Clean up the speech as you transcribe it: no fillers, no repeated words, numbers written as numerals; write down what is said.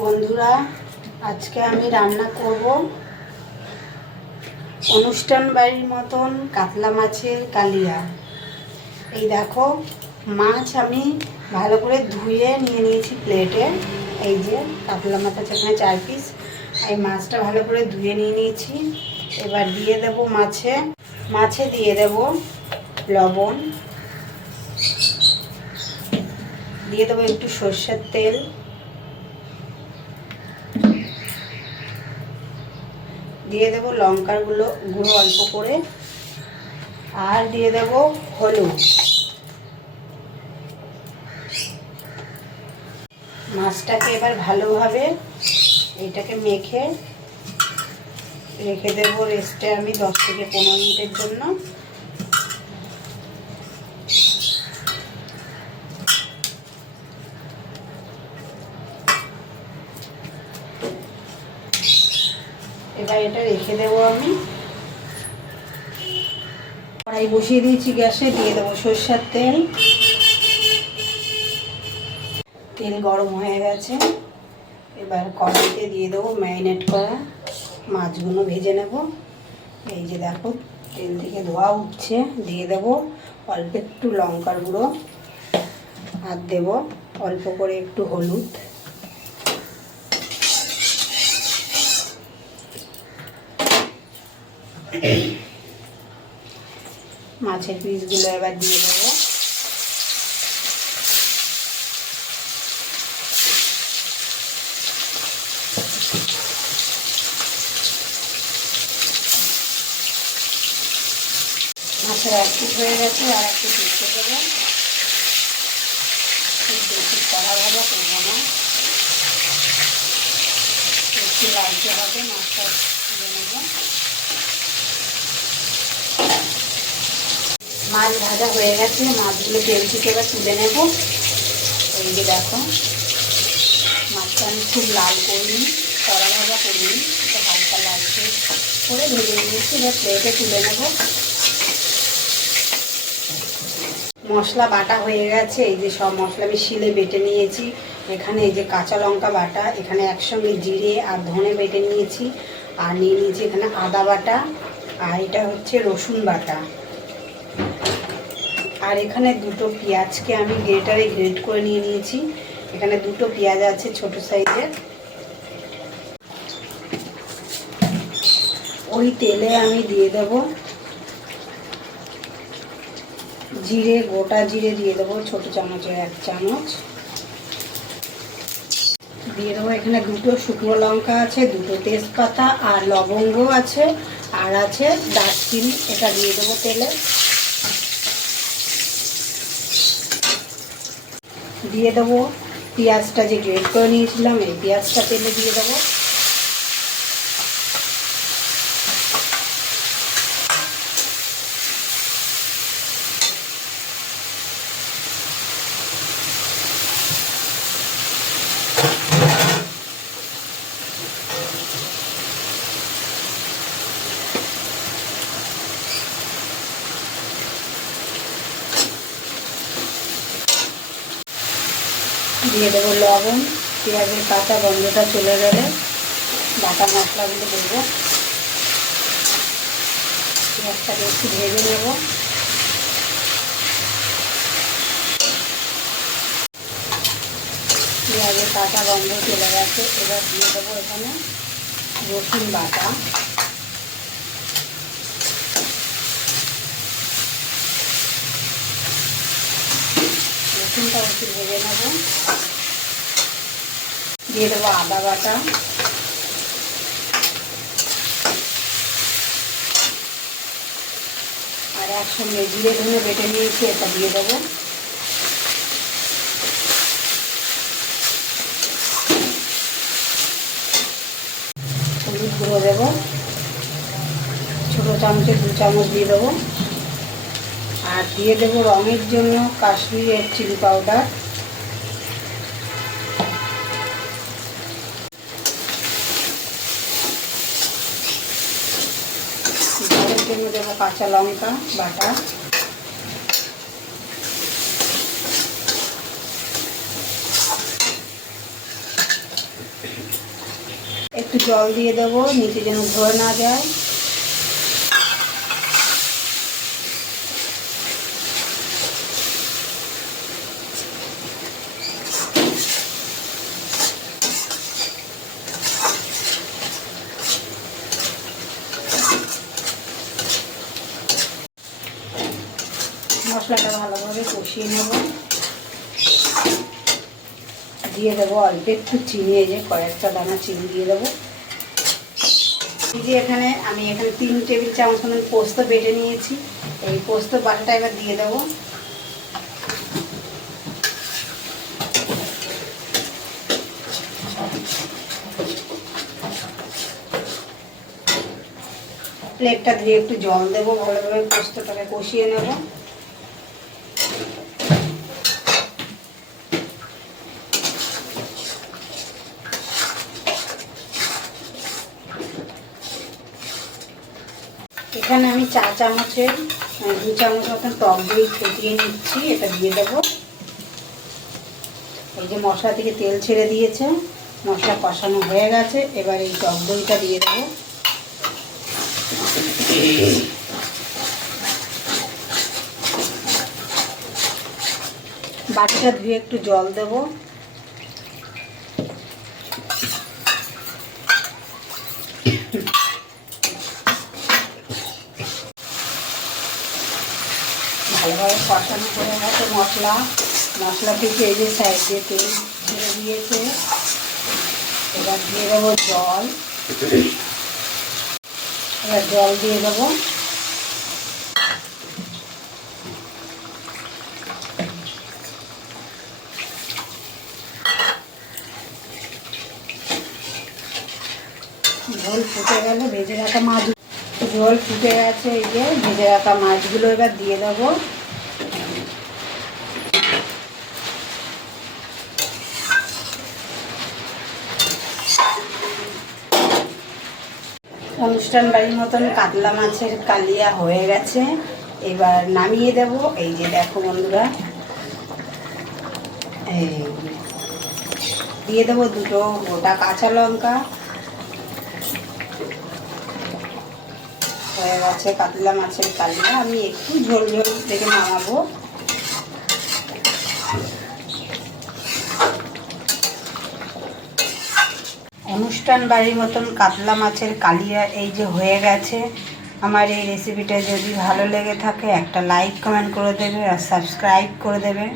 বন্ধুরা, আজকে আমি রান্না করব অনুষ্ঠান বাড়ির মতন কাতলা মাছের কালিয়া। এই দেখো, মাছ আমি ভালো করে ধুয়ে নিয়ে নিয়েছি প্লেটে। এই যে কাতলা মাছ আছে এখানে 4 পিস। এই মাছটা ভালো করে ধুয়ে নিয়ে নিয়েছি। এবার দিয়ে দেব মাছে দিয়ে দেব লবণ, দিয়ে দেবো একটু সর্ষের তেল, দিয়ে দেবো লঙ্কার গুঁড়ো অল্প করে, আর দিয়ে দেব হলুদ। মাছটাকে এবার ভালোভাবে এটাকে মেখে রেখে দেবো রেস্টে আমি 10 থেকে 15 মিনিটের জন্য। এবার এটা রেখে দেবো আমি। কড়াই বসিয়ে দিয়েছি গ্যাসে, দিয়ে দেবো সরষের তেল। তেল গরম হয়ে গেছে। এবার কড়াইতে দিয়ে দেবো ম্যারিনেট করা মাছগুলো ভেজে নেব। এই যে দেখো, তেল থেকে ধোয়া উঠছে। দিয়ে দেবো অল্প একটু লঙ্কার গুঁড়ো, আর দেবো অল্প করে একটু হলুদ। মাছের পিসগুলো এবার দিয়ে দেবো। মাছের 1 পিস হয়ে গেছে, আর একটু পিসে দেবো। খুব বেশি কড়া ভাজা করবো না, একটু লালচে হবে। মাছটা তুলে নেব। মাছ ভাজা হয়ে গেছে, মাছগুলো তেল থেকে এবার তুলে নেব। এই যে দেখো, মাছটা আমি খুব লাল করিনি, কড়া ভাজা করিনি, এটা হালকা লালচে করে ভেজে নিয়েছি। এবার প্লেটে তুলে নেব। মশলা বাটা হয়ে গেছে। এই যে সব মশলা আমি শিলে বেটে নিয়েছি। এখানে এই যে কাঁচা লঙ্কা বাটা, এখানে একসঙ্গে জিরে আর ধনে বেটে নিয়েছি, আর নিয়ে নিয়েছি এখানে আদা বাটা, আর এটা হচ্ছে রসুন বাটা। আর এখানে 2টো পেঁয়াজকে আমি গ্রেটারে গ্রেট করে নিয়ে নিয়েছি। এখানে 2টো পেঁয়াজ আছে ছোট সাইজের। ওই তেলে আমি দিয়ে দেব জিরে, গোটা জিরে দিয়ে দেবো ছোট চামচের 1 চামচ। দিয়ে দেবো এখানে 2টো শুকনো লঙ্কা আছে, 2টো তেজপাতা, আর লবঙ্গ আছে, আর আছে দারচিনি। এটা দিয়ে দেবো তেলে। দিয়ে দেবো পেঁয়াজটা যে গ্রেট করে নিয়েছিলাম, এই পেঁয়াজটা তেলে দিয়ে দেবো। দিয়ে দেবো লবণ। পেঁয়াজের কাঁচা গন্ধটা চলে গেলে বাটা মশলাগুলো দেবো। পেঁয়াজটাকে একটু ভেজে নেব। পেঁয়াজের কাঁচা গন্ধ চলে গেছে। এবার দিয়ে দেবো এখানে রসুন বাটা। রসুনটা একটু ভেজে নেব। দিয়ে দেবো আদা বাটা, আর একসঙ্গে জিরে ধনে বেটে নিয়েছি, এটা দিয়ে দেবো। হলুদ গুঁড়ো দেবো, ছোটো চামচে 2 চামচ দিয়ে দেবো। আর দিয়ে দেবো রঙের জন্য কাশ্মীরি রেড চিলি পাউডার। ঝালের জন্য দেবো কাঁচা লঙ্কা বাটা। একটু জল দিয়ে দেবো নিচে যেন ধরে না যায়। মশলাটা ভালোভাবে কষিয়ে নেব। দিয়ে দেবো অল্প একটু চিনি, এই যে কয়েকটা দানা চিনি দিয়ে দেবো। এই যে এখানে আমি 3 টেবিল চামচ মতন পোস্ত বেটে নিয়েছি। এই পোস্ত বাটাটা এবার দিয়ে দেবো। প্লেটটা ধুয়ে একটু জল দেবো, ভালোভাবে পোস্তটাকে কষিয়ে নেব। এখানে আমি 2 চামচের 2 চামচ মতন টক দই ফেটিয়ে নিচ্ছি, এটা দিয়ে দেবো। এই যে মশলা থেকে তেল ছেড়ে দিয়েছে, মশলা কষানো হয়ে গেছে। এবার এই টক দইটা দিয়ে দেবো। বাটিটা ধুয়ে একটু জল দেবো। ভালোভাবে কষানো করে গেছে মশলা থেকে এই যে সাইড দিয়ে তেল ছেড়ে দিয়েছে। এবার দিয়ে দেবো জল। এবার জল দিয়ে দেবো। ঝোল ফুটে গেলে ভেজে রাখা মাছ, ঝোল ফুটে গেছে, এই যে ভেজে রাখা মাছগুলো এবার দিয়ে দেবো। অনুষ্ঠান বাড়ির মতন কাতলা মাছের কালিয়া হয়ে গেছে, এবার নামিয়ে দেব। এই যে দেখো বন্ধুরা, এই দিয়ে দেবো 2 গোটা কাঁচা লঙ্কা। হয়ে গেছে কাতলা মাছের কালিয়া। আমি একটু ঝোল ঝোল থেকে নামাবো। অনুষ্ঠান বাড়ির মতন কাতলা মাছের কালিয়া এই যে হয়ে গেছে। আমার এই রেসিপিটা যদি ভালো লেগে থাকে একটা লাইক কমেন্ট করে দেবে আর সাবস্ক্রাইব করে দেবে।